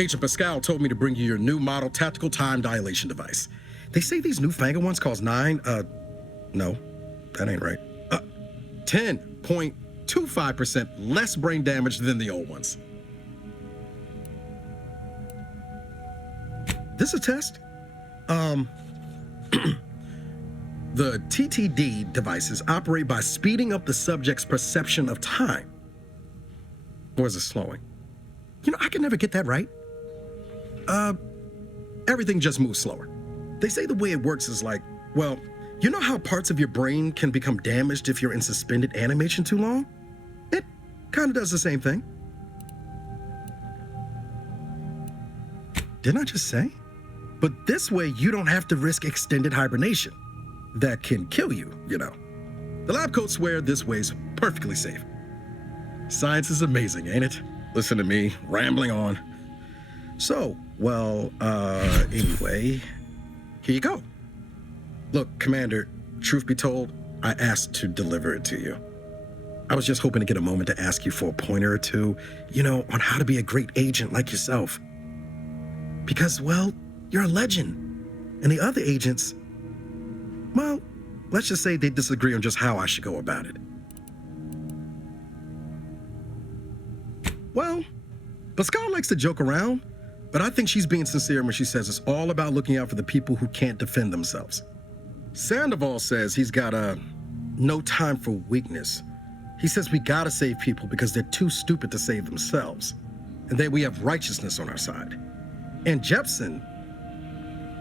Agent Pascal told me to bring you your new model tactical time dilation device. They say these newfangled ones cause no, that ain't right. 10.25% less brain damage than the old ones. This a test? The TTD devices operate by speeding up the subject's perception of time. Or is it slowing? You know, I can never get that right. Everything just moves slower. They say the way it works is like, well, you know how parts of your brain can become damaged if you're in suspended animation too long? It kind of does the same thing. Didn't I just say? But this way, you don't have to risk extended hibernation. That can kill you, you know. The lab coats swear this way's perfectly safe. Science is amazing, ain't it? Listen to me, rambling on. So, well, anyway, here you go. Look, Commander, truth be told, I asked to deliver it to you. I was just hoping to get a moment to ask you for a pointer or two, you know, on how to be a great agent like yourself. Because, well, you're a legend. And the other agents, well, let's just say they disagree on just how I should go about it. Well, Pascal likes to joke around, but I think she's being sincere when she says it's all about looking out for the people who can't defend themselves. Sandoval says he's got no time for weakness. He says we gotta save people because they're too stupid to save themselves, and that we have righteousness on our side. And Jepson,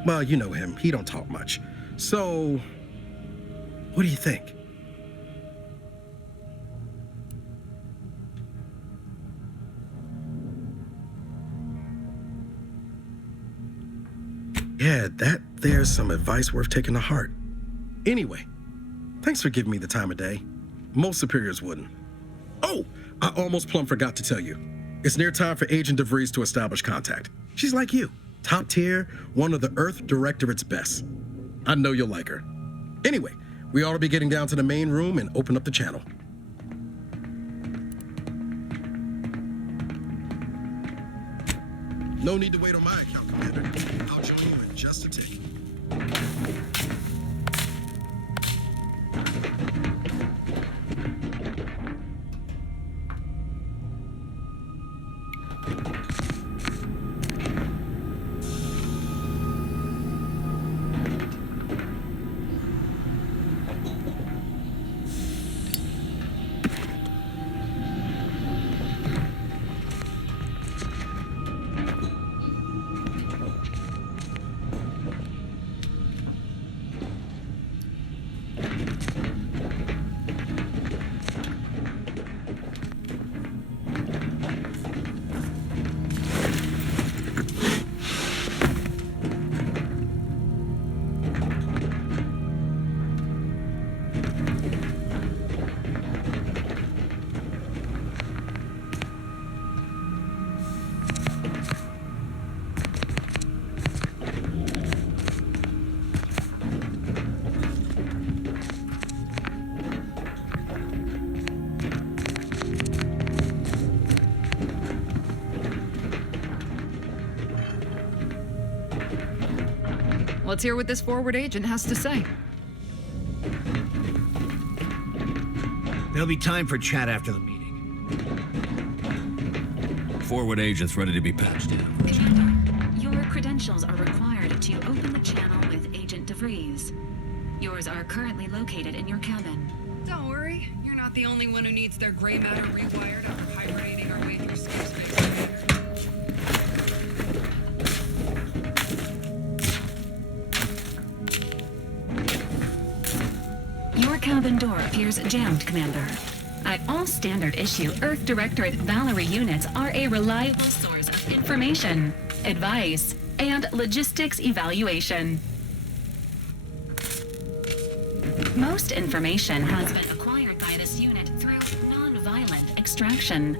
well, you know him, he don't talk much. So, what do you think? Yeah, there's some advice worth taking to heart. Anyway, thanks for giving me the time of day. Most superiors wouldn't. Oh, I almost plumb forgot to tell you. It's near time for Agent DeVries to establish contact. She's like you, top tier, one of the Earth Directorate's best. I know you'll like her. Anyway, we ought to be getting down to the main room and open up the channel. No need to wait on my account, Commander. I'll join you in just a tick. Let's hear what this forward agent has to say. There'll be time for chat after the meeting. Forward agent's ready to be patched in. Commander, your credentials are required to open the channel with Agent DeVries. Yours are currently located in your cabin. Don't worry, you're not the only one who needs their gray matter rewired after hibernating our way through space. Your cabin door appears jammed, Commander. All standard issue Earth Directorate Valerie units are a reliable source of information, advice, and logistics evaluation. Most information has been acquired by this unit through non-violent extraction.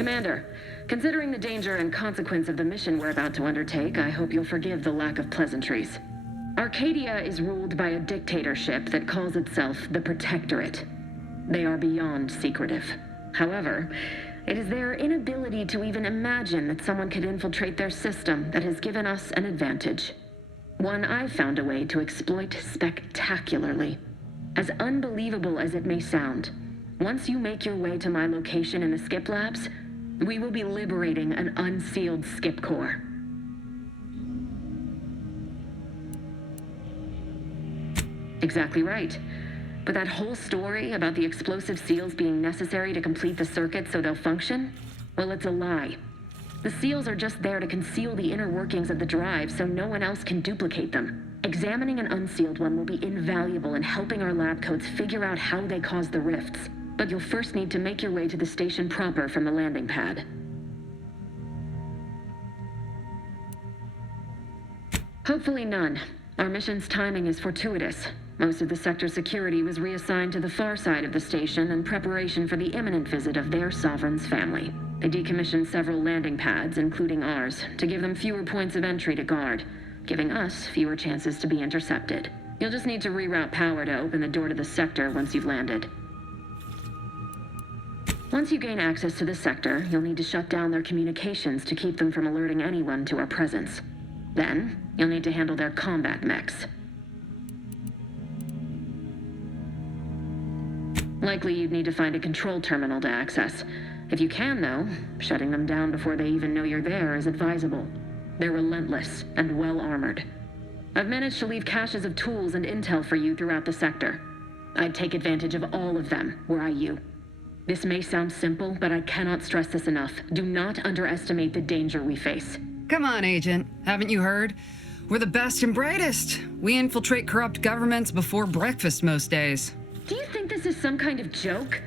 Commander, considering the danger and consequence of the mission we're about to undertake, I hope you'll forgive the lack of pleasantries. Arcadia is ruled by a dictatorship that calls itself the Protectorate. They are beyond secretive. However, it is their inability to even imagine that someone could infiltrate their system that has given us an advantage. One I've found a way to exploit spectacularly. As unbelievable as it may sound, once you make your way to my location in the Skip Labs, we will be liberating an unsealed Skip core. Exactly right. But that whole story about the explosive seals being necessary to complete the circuit so they'll function, well, it's a lie. The seals are just there to conceal the inner workings of the drive so no one else can duplicate them. Examining an unsealed one will be invaluable in helping our lab coats figure out how they cause the rifts. But you'll first need to make your way to the station proper from the landing pad. Hopefully none. Our mission's timing is fortuitous. Most of the sector's security was reassigned to the far side of the station in preparation for the imminent visit of their sovereign's family. They decommissioned several landing pads, including ours, to give them fewer points of entry to guard, giving us fewer chances to be intercepted. You'll just need to reroute power to open the door to the sector once you've landed. Once you gain access to the sector, you'll need to shut down their communications to keep them from alerting anyone to our presence. Then, you'll need to handle their combat mechs. Likely you'd need to find a control terminal to access. If you can, though, shutting them down before they even know you're there is advisable. They're relentless and well-armored. I've managed to leave caches of tools and intel for you throughout the sector. I'd take advantage of all of them, were I you. This may sound simple, but I cannot stress this enough. Do not underestimate the danger we face. Come on, Agent. Haven't you heard? We're the best and brightest. We infiltrate corrupt governments before breakfast most days. Do you think this is some kind of joke?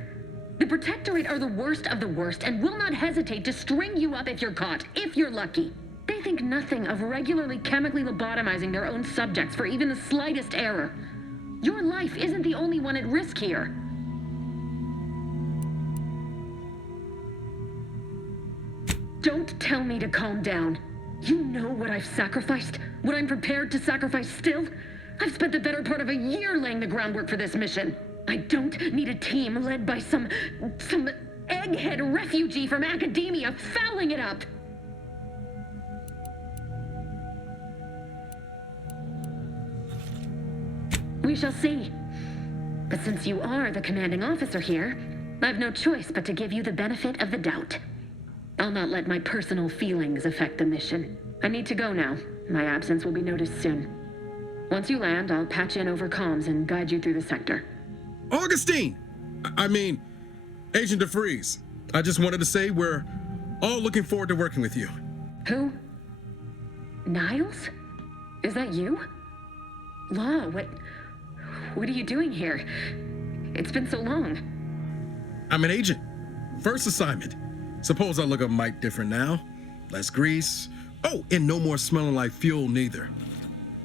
The Protectorate are the worst of the worst and will not hesitate to string you up if you're caught, if you're lucky. They think nothing of regularly chemically lobotomizing their own subjects for even the slightest error. Your life isn't the only one at risk here. Don't tell me to calm down. You know what I've sacrificed? What I'm prepared to sacrifice still? I've spent the better part of a year laying the groundwork for this mission. I don't need a team led by some egghead refugee from academia fouling it up. We shall see. But since you are the commanding officer here, I've no choice but to give you the benefit of the doubt. I'll not let my personal feelings affect the mission. I need to go now. My absence will be noticed soon. Once you land, I'll patch in over comms and guide you through the sector. Augustine! Agent DeFreeze. I just wanted to say we're all looking forward to working with you. Who? Niles? Is that you? Law, what are you doing here? It's been so long. I'm an agent. First assignment. Suppose I look a mite different now. Less grease. Oh, and no more smelling like fuel neither.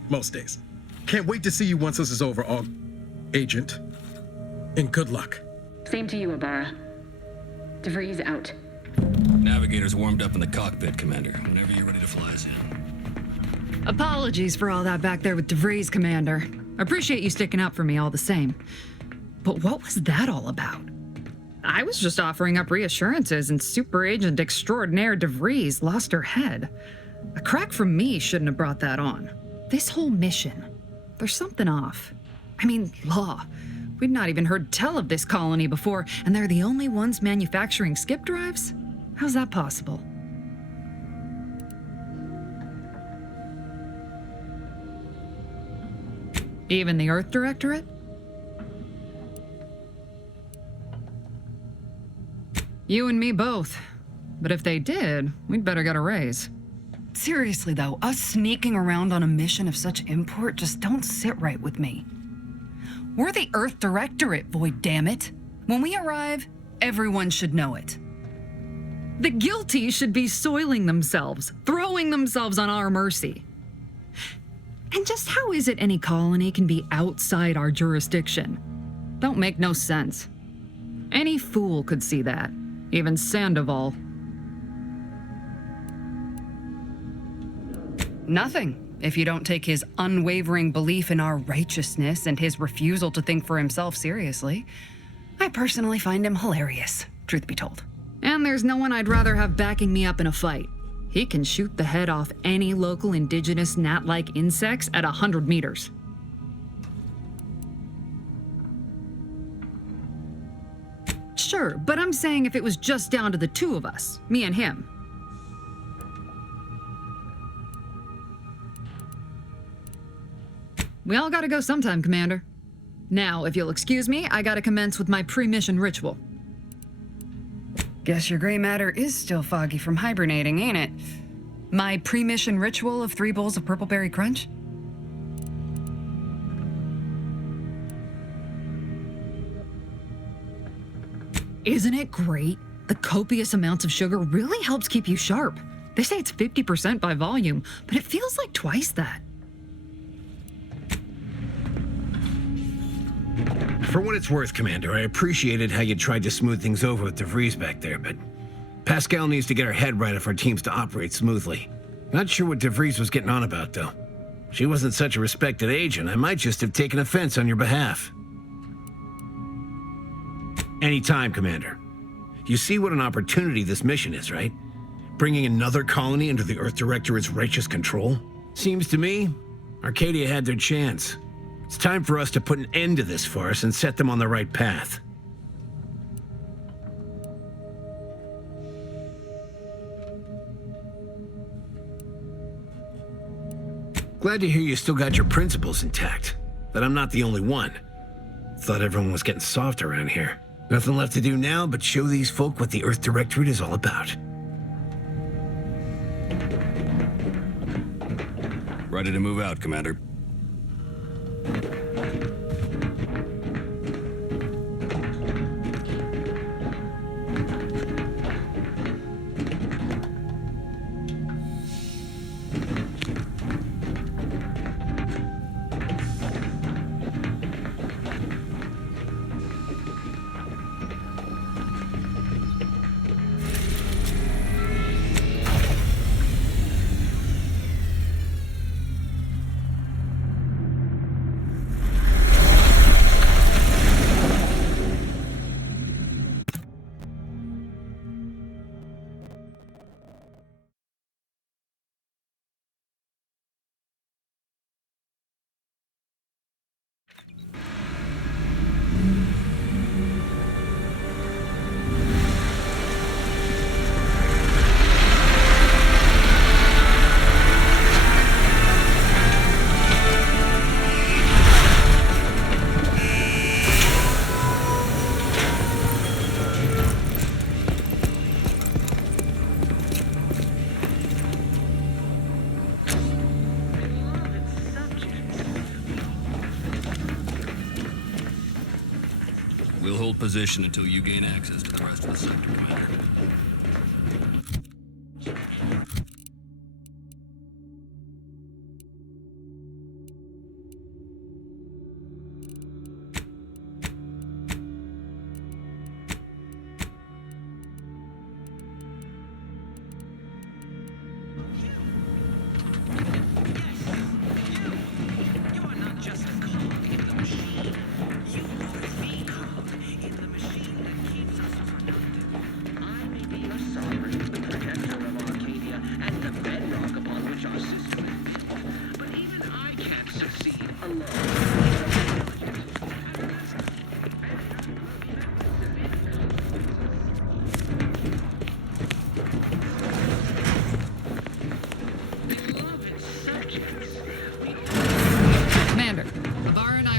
Most days. Can't wait to see you once this is over, Agent. And good luck. Same to you, Ibarra. DeVries out. Navigator's warmed up in the cockpit, Commander. Whenever you're ready to fly us in. Apologies for all that back there with DeVries, Commander. Appreciate you sticking up for me all the same. But what was that all about? I was just offering up reassurances and Super Agent Extraordinaire DeVries lost her head. A crack from me shouldn't have brought that on. This whole mission, there's something off. I mean, Law, we'd not even heard tell of this colony before, and they're the only ones manufacturing skip drives? How's that possible? Even the Earth Directorate? You and me both. But if they did, we'd better get a raise. Seriously though, us sneaking around on a mission of such import just don't sit right with me. We're the Earth Directorate, Void, damn it. When we arrive, everyone should know it. The guilty should be soiling themselves, throwing themselves on our mercy. And just how is it any colony can be outside our jurisdiction? Don't make no sense. Any fool could see that, even Sandoval. Nothing, if you don't take his unwavering belief in our righteousness and his refusal to think for himself seriously. I personally find him hilarious, truth be told. And there's no one I'd rather have backing me up in a fight. He can shoot the head off any local indigenous gnat-like insects at 100 meters. Sure, but I'm saying if it was just down to the two of us, me and him. We all gotta go sometime, Commander. Now, if you'll excuse me, I gotta commence with my pre-mission ritual. Guess your gray matter is still foggy from hibernating, ain't it? My pre-mission ritual of 3 bowls of purple berry crunch? Isn't it great? The copious amounts of sugar really helps keep you sharp. They say it's 50% by volume, but it feels like twice that. For what it's worth, Commander, I appreciated how you tried to smooth things over with DeVries back there, but Pascal needs to get her head right if our team's to operate smoothly. Not sure what DeVries was getting on about, though. She wasn't such a respected agent. I might just have taken offense on your behalf. Anytime, Commander. You see what an opportunity this mission is, right? Bringing another colony under the Earth Directorate's righteous control? Seems to me, Arcadia had their chance. It's time for us to put an end to this farce and set them on the right path. Glad to hear you still got your principles intact. That I'm not the only one. Thought everyone was getting soft around here. Nothing left to do now but show these folk what the Earth Directorate is all about. Ready to move out, Commander. We'll hold position until you gain access to the rest of the sector, Commander.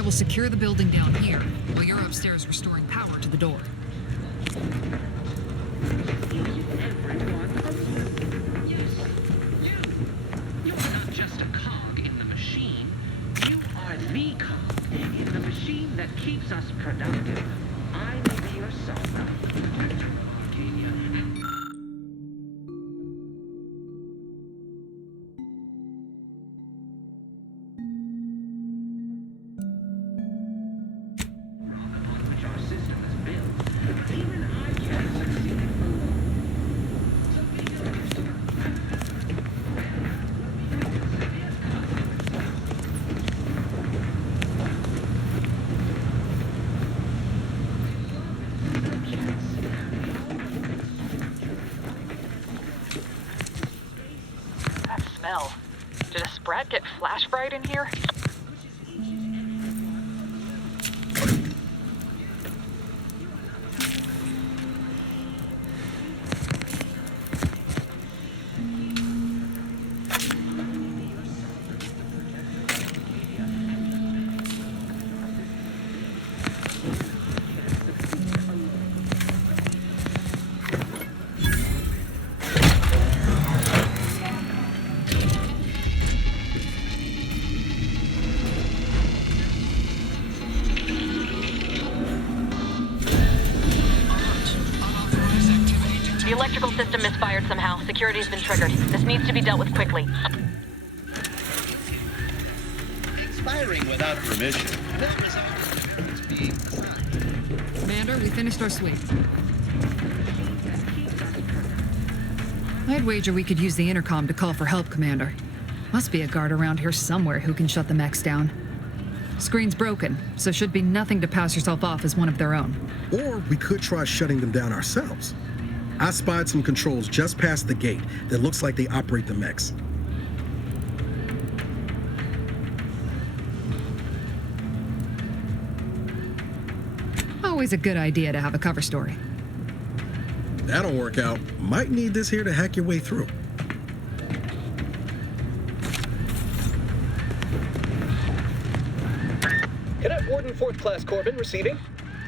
Secure the building down here, while you're upstairs restoring power to the door. You're not just a cog in the machine. You are the cog in the machine that keeps us productive. I may be your solver, Arcadia. brat get flash fried in here? The electrical system misfired somehow. Security's been triggered. This needs to be dealt with quickly. Expiring without permission. That was our it's being designed. Commander, we finished our sweep. I'd wager we could use the intercom to call for help, Commander. Must be a guard around here somewhere who can shut the mechs down. Screen's broken, so should be nothing to pass yourself off as one of their own. Or we could try shutting them down ourselves. I spied some controls just past the gate that looks like they operate the mechs. Always a good idea to have a cover story. That'll work out. Might need this here to hack your way through. Cadet Warden 4th Class Corbin receiving.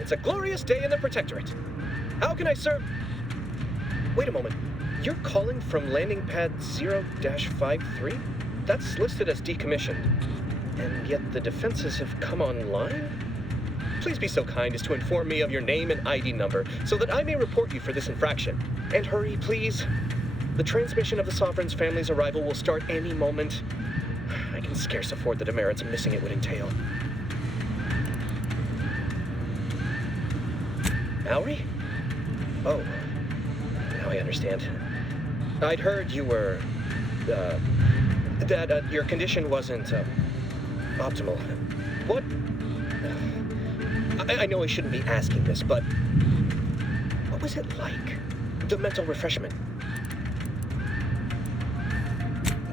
It's a glorious day in the Protectorate. How can I serve? Wait a moment. You're calling from landing pad 0-53? That's listed as decommissioned. And yet the defenses have come online? Please be so kind as to inform me of your name and ID number so that I may report you for this infraction. And hurry, please. The transmission of the Sovereign's family's arrival will start any moment. I can scarce afford the demerits missing it would entail. Mallory? Oh, now I understand. I'd heard you were, that your condition wasn't, optimal. What? I know I shouldn't be asking this, but what was it like? The mental refreshment?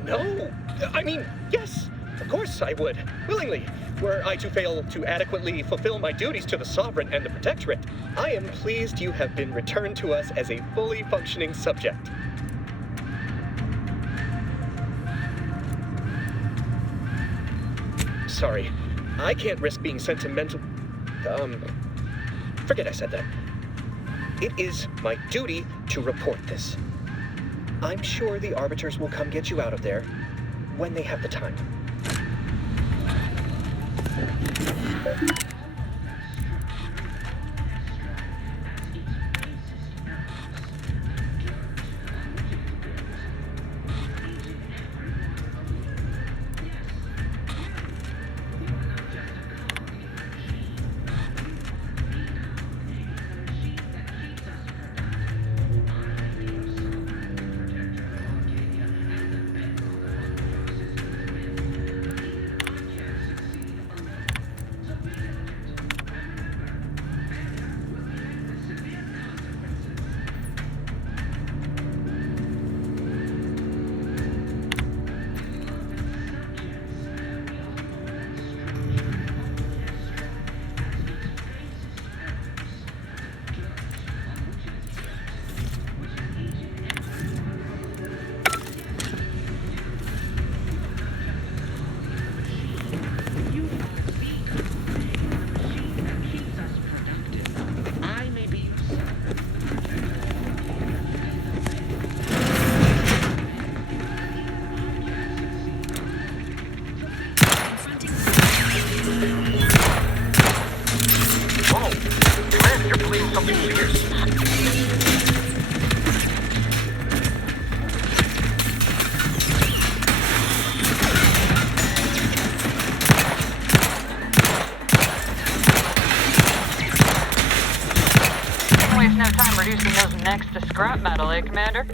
No! I mean, yes! Of course I would. Willingly. Were I to fail to adequately fulfill my duties to the Sovereign and the Protectorate, I am pleased you have been returned to us as a fully functioning subject. Sorry, I can't risk being sentimental. Forget I said that. It is my duty to report this. I'm sure the Arbiters will come get you out of there when they have the time. Reducing those necks to scrap metal, eh, Commander?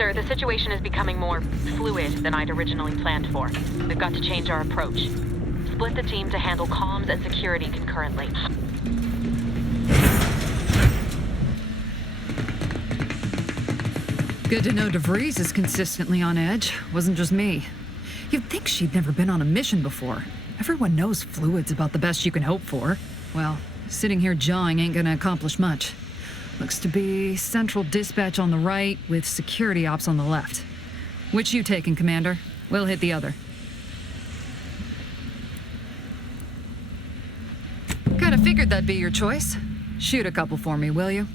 Commander, the situation is becoming more fluid than I'd originally planned for. We've got to change our approach. Split the team to handle comms and security concurrently. Good to know DeVries is consistently on edge. Wasn't just me. You'd think she'd never been on a mission before. Everyone knows fluid's about the best you can hope for. Well, sitting here jawing ain't gonna accomplish much. Looks to be central dispatch on the right with security ops on the left. Which you taking, Commander? We'll hit the other. Kinda figured that'd be your choice. Shoot a couple for me, will you?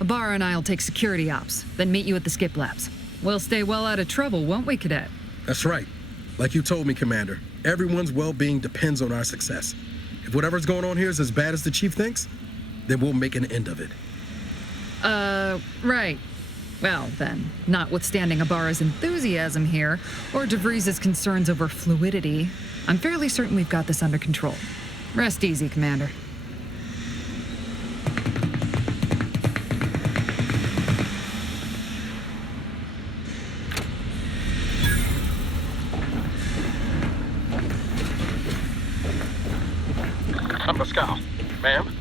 Ibarra and I'll take security ops, then meet you at the skip labs. We'll stay well out of trouble, won't we, Cadet? That's right. Like you told me, Commander, everyone's well-being depends on our success. If whatever's going on here is as bad as the Chief thinks, then we'll make an end of it. Right. Well, then, notwithstanding Ibarra's enthusiasm here, or DeVries' concerns over fluidity, I'm fairly certain we've got this under control. Rest easy, Commander. Pascal, ma'am,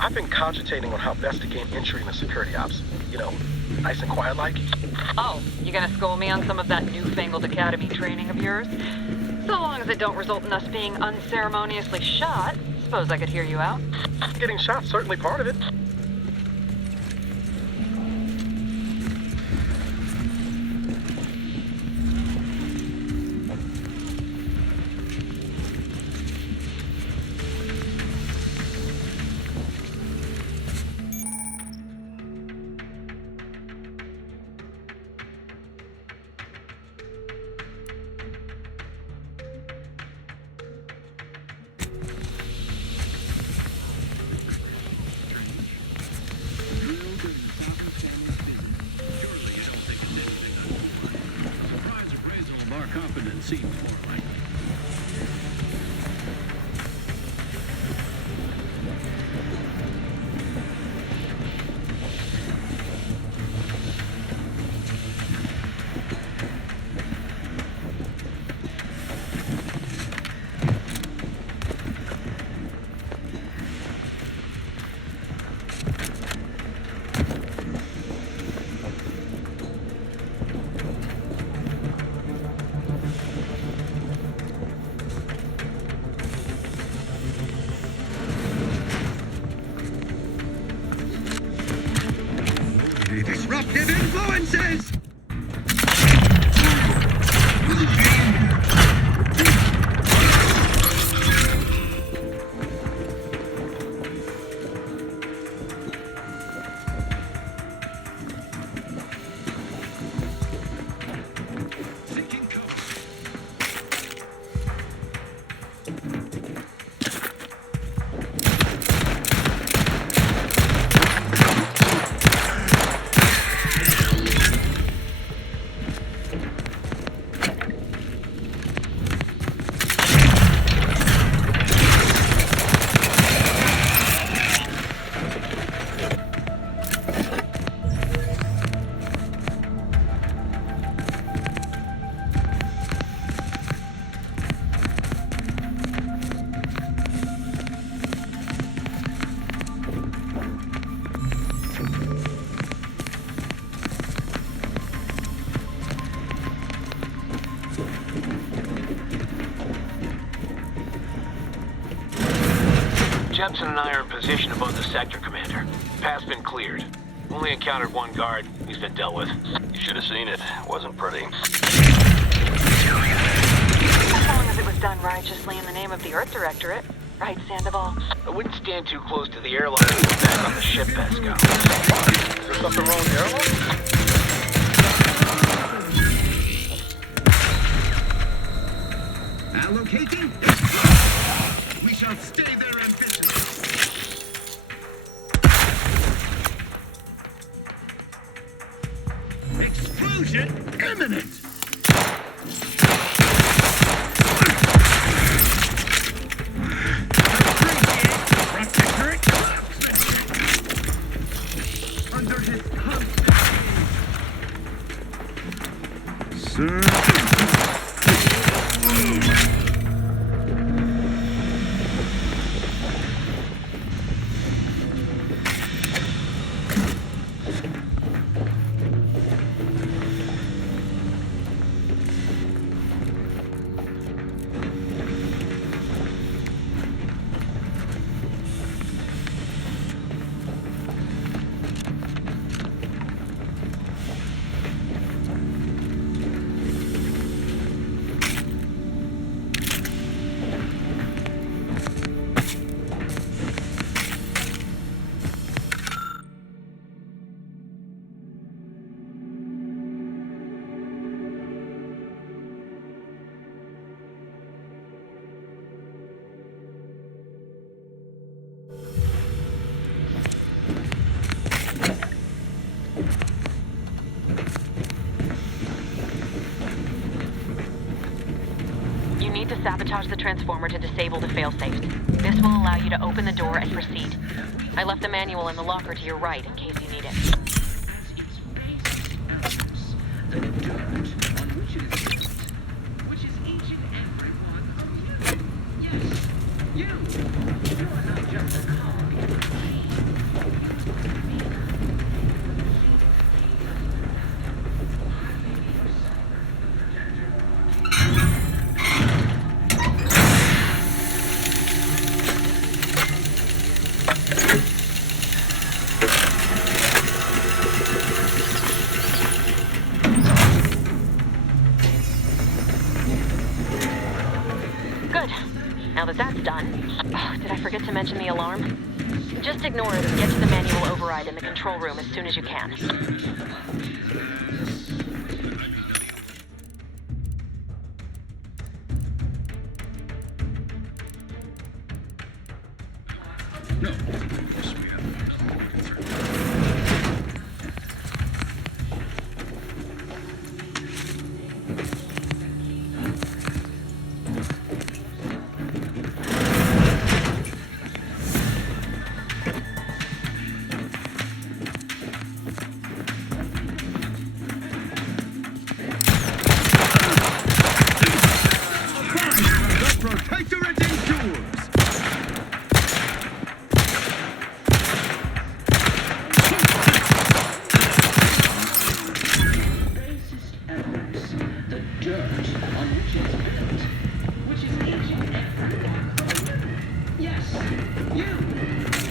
I've been cogitating on how best to gain entry in the security ops. You know, nice and quiet like. Oh, you gonna school me on some of that newfangled academy training of yours? So long as it don't result in us being unceremoniously shot, suppose I could hear you out. Getting shot's certainly part of it. Seems more like disruptive influences! Jepson and I are in position above the sector, Commander. Path's been cleared. Only encountered one guard. He's been dealt with. You should have seen it. Wasn't pretty. As long as it was done righteously in the name of the Earth Directorate. Right, Sandoval? I wouldn't stand too close to the airline and go back on the ship, Pascal. Is there something wrong with the airline? Allocating? We shall stay there ambitious. Explosion imminent! Under his sir. You need to sabotage the transformer to disable the failsafes. This will allow you to open the door and proceed. I left the manual in the locker to your right in case you need it. The dirt on which it is built, which is each and every one of you. Yes, you. You are not just a cog in the Good. Now that that's done... Oh, did I forget to mention the alarm? Just ignore it and get to the manual override in the control room as soon as you can. No. Yes, we have. The Protectorate endures! basest elements, the dirt on which it is built, which is each and every one of you. Yes, you.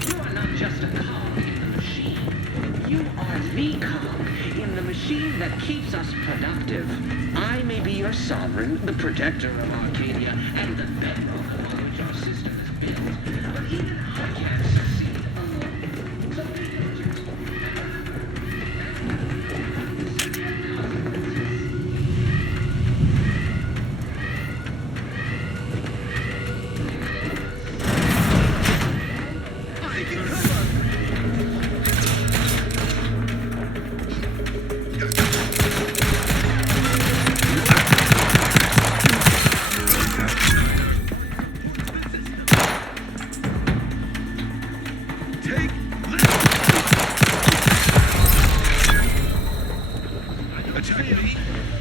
You are not just a cog in the machine. You are the cog in the machine that keeps us productive. I may be your sovereign, the protector of Arcadia, and the bedrock upon which our system is built. But even I can't succeed alone. So we need you. Take attack me,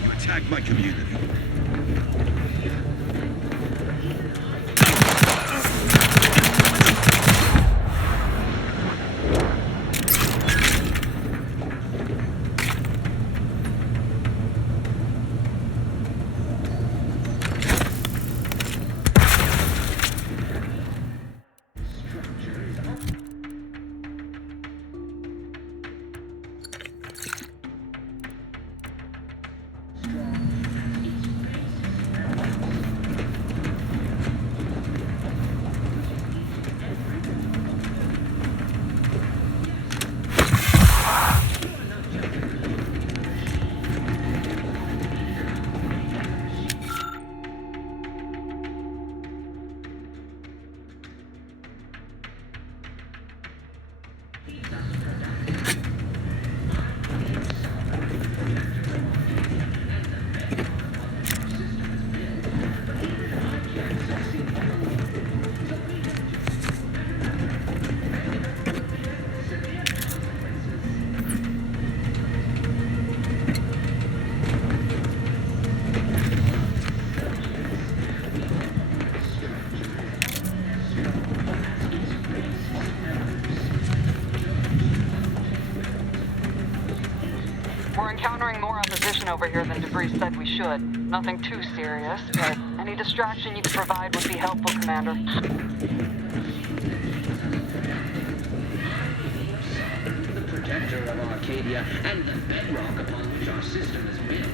you attack my community. encountering more opposition over here than DeVries said we should. Nothing too serious, but any distraction you could provide would be helpful, Commander. The protector of Arcadia and the bedrock upon which our system is built.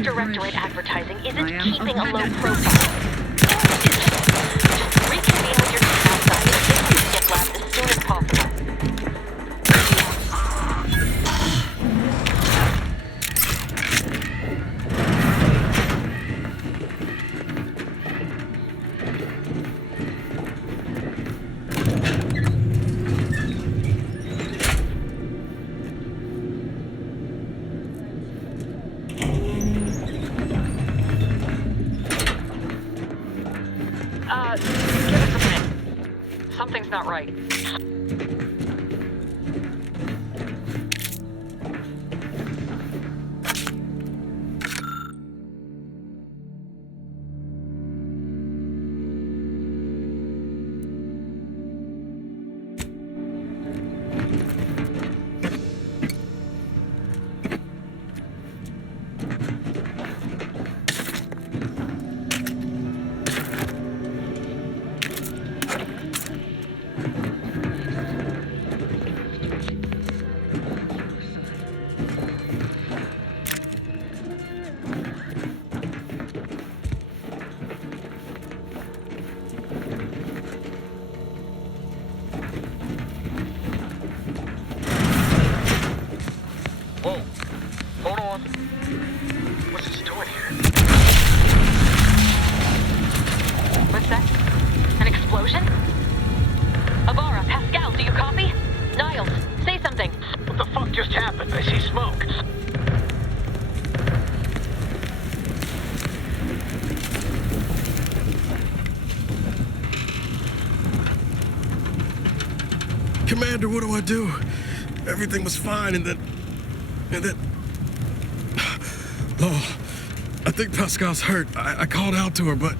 Directorate advertising isn't keeping a low profile. Just reconvene with your team outside and get to the skip lab as soon as possible. Give us a minute. Something's not right. Commander, what do I do? Everything was fine, and then... Oh, I think Pascal's hurt. I called out to her, but...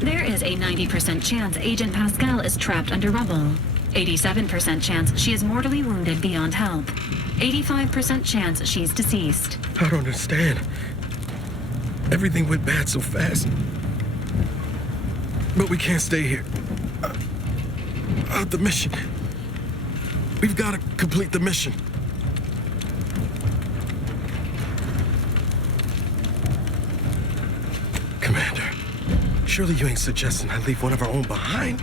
There is a 90% chance Agent Pascal is trapped under rubble. 87% chance she is mortally wounded beyond help. 85% chance she's deceased. I don't understand. Everything went bad so fast. But we can't stay here. The mission. We've got to complete the mission. Surely you ain't suggesting I leave one of our own behind?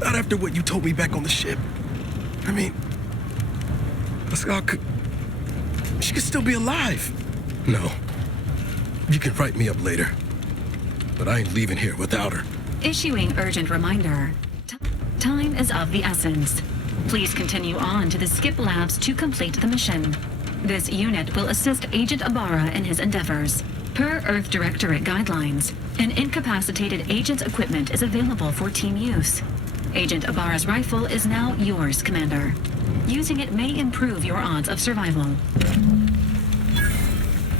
Not after what you told me back on the ship. I mean, Pascal could... She could still be alive. No. You can write me up later. But I ain't leaving here without her. Issuing urgent reminder. Time is of the essence. Please continue on to the skip labs to complete the mission. This unit will assist Agent Ibarra in his endeavors. Per Earth Directorate guidelines, an incapacitated agent's equipment is available for team use. Agent Ibarra's rifle is now yours, Commander. Using it may improve your odds of survival.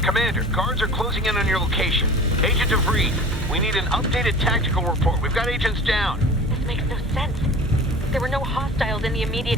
Commander, guards are closing in on your location. Agent DeVries, we need an updated tactical report. We've got agents down. This makes no sense. There were no hostiles in the immediate